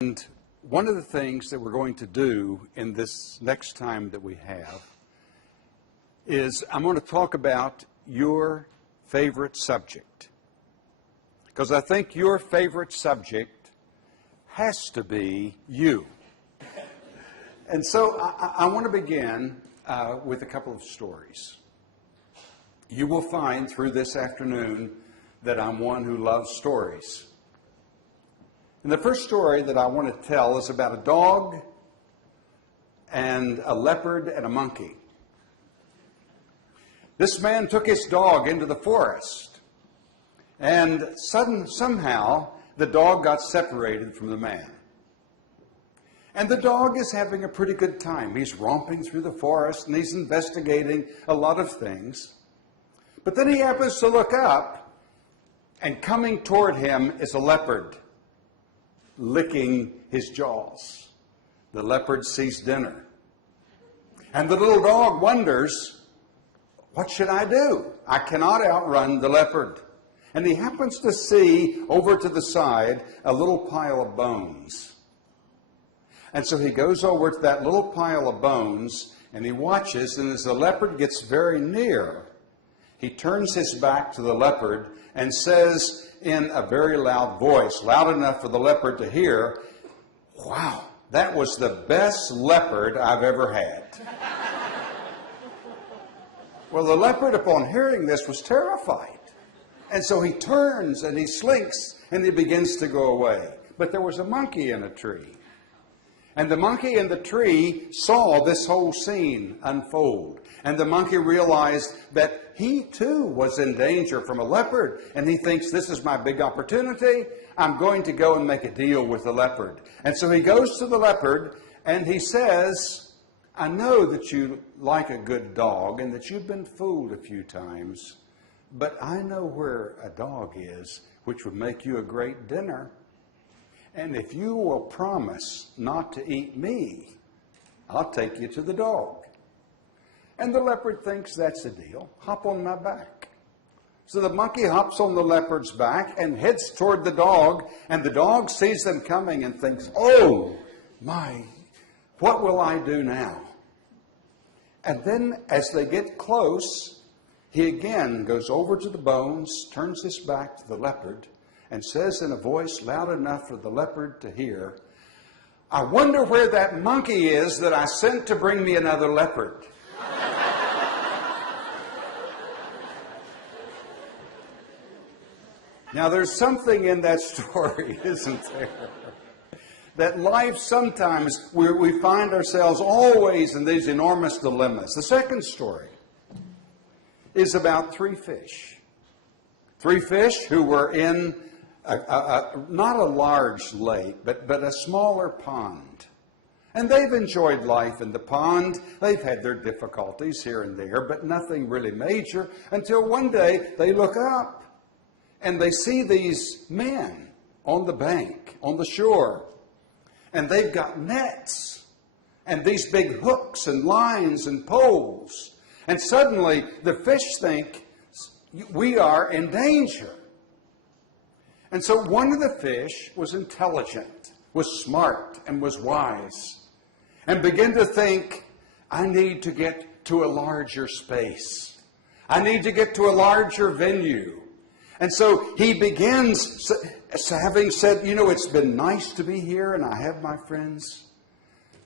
And one of the things that we're going to do in this next time that we have is I'm going to talk about your favorite subject. Because I think your favorite subject has to be you. And so I want to begin with a couple of stories. You will find through this afternoon that I'm one who loves stories. And the first story that I want to tell is about a dog and a leopard and a monkey. This man took his dog into the forest, and somehow the dog got separated from the man. And the dog is having a pretty good time. He's romping through the forest and he's investigating a lot of things. But then he happens to look up, and coming toward him is a leopard, licking his jaws. The leopard sees dinner. And the little dog wonders, what should I do? I cannot outrun the leopard. And he happens to see over to the side a little pile of bones. And so he goes over to that little pile of bones and he watches, and as the leopard gets very near, he turns his back to the leopard and says in a very loud voice, loud enough for the leopard to hear, "Wow, that was the best leopard I've ever had." Well, the leopard, upon hearing this, was terrified. And so he turns and he slinks and he begins to go away. But there was a monkey in a tree. And the monkey in the tree saw this whole scene unfold. And the monkey realized that he too was in danger from a leopard. And he thinks, this is my big opportunity. I'm going to go and make a deal with the leopard. And so he goes to the leopard and he says, I know that you like a good dog and that you've been fooled a few times, but I know where a dog is, which would make you a great dinner. And if you will promise not to eat me, I'll take you to the dog. And the leopard thinks that's a deal. Hop on my back. So the monkey hops on the leopard's back and heads toward the dog. And the dog sees them coming and thinks, oh my, what will I do now? And then as they get close, he again goes over to the bones, turns his back to the leopard, and says in a voice loud enough for the leopard to hear, I wonder where that monkey is that I sent to bring me another leopard. Now there's something in that story, isn't there? That life sometimes we find ourselves always in these enormous dilemmas. The second story is about three fish. Three fish who were in not a large lake, but a smaller pond. And they've enjoyed life in the pond. They've had their difficulties here and there, but nothing really major, until one day they look up and they see these men on the bank, on the shore. And they've got nets and these big hooks and lines and poles. And suddenly the fish think, we are in danger. And so one of the fish was intelligent, was smart, and was wise, and began to think, I need to get to a larger space. I need to get to a larger venue. And so he begins, having said, it's been nice to be here and I have my friends,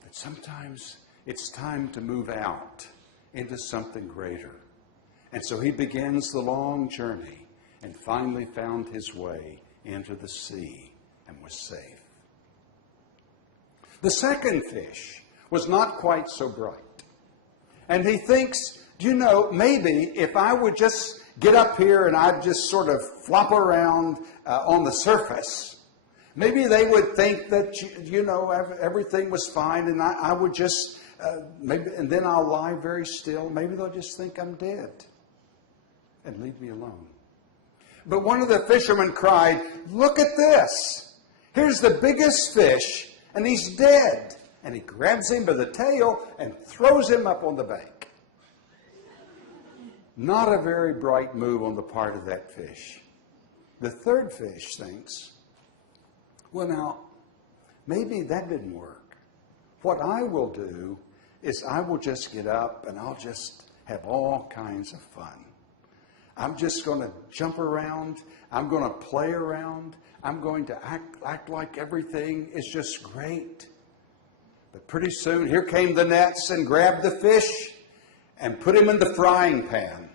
but sometimes it's time to move out into something greater. And so he begins the long journey and finally found his way into the sea and was safe. The second fish was not quite so bright. And he thinks, maybe if I would just get up here and I'd just sort of flop around on the surface, maybe they would think that, everything was fine and I would just, and then I'll lie very still. Maybe they'll just think I'm dead and leave me alone. But one of the fishermen cried, look at this. Here's the biggest fish, and he's dead. And he grabs him by the tail and throws him up on the bank. Not a very bright move on the part of that fish. The third fish thinks, well, now, maybe that didn't work. What I will do is I will just get up and I'll just have all kinds of fun. I'm just going to jump around. I'm going to play around. I'm going to act like everything is just great. But pretty soon, here came the nets and grabbed the fish and put him in the frying pan.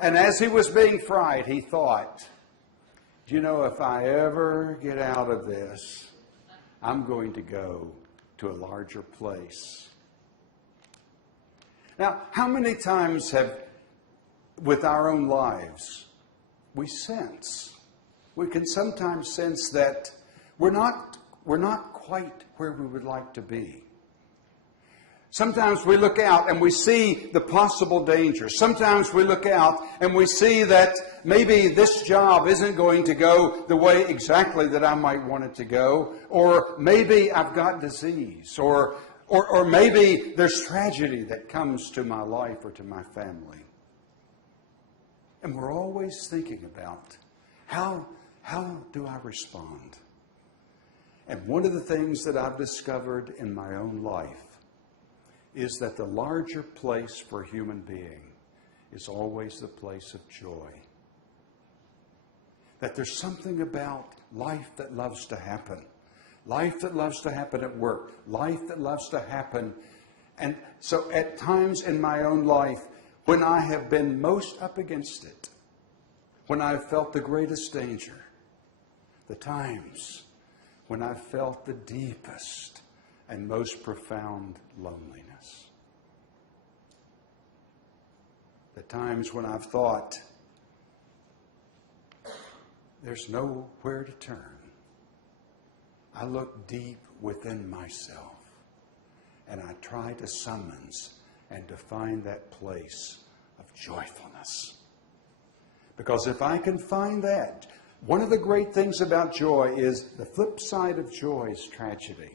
And as he was being fried, he thought, you know, if I ever get out of this, I'm going to go to a larger place. Now, how many times with our own lives, we can sometimes sense that we're not quite where we would like to be. Sometimes we look out and we see the possible dangers. Sometimes we look out and we see that maybe this job isn't going to go the way exactly that I might want it to go. Or maybe I've got disease. Or maybe there's tragedy that comes to my life or to my family. And we're always thinking about how do I respond? And one of the things that I've discovered in my own life is that the larger place for a human being is always the place of joy. That there's something about life that loves to happen. Life that loves to happen at work. Life that loves to happen. And so at times in my own life, when I have been most up against it, when I've felt the greatest danger, the times when I've felt the deepest and most profound loneliness. The times when I've thought, there's nowhere to turn. I look deep within myself and I try to summons and to find that place of joyfulness. Because if I can find that, one of the great things about joy is the flip side of joy is tragedy.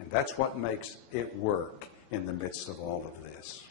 And that's what makes it work in the midst of all of this.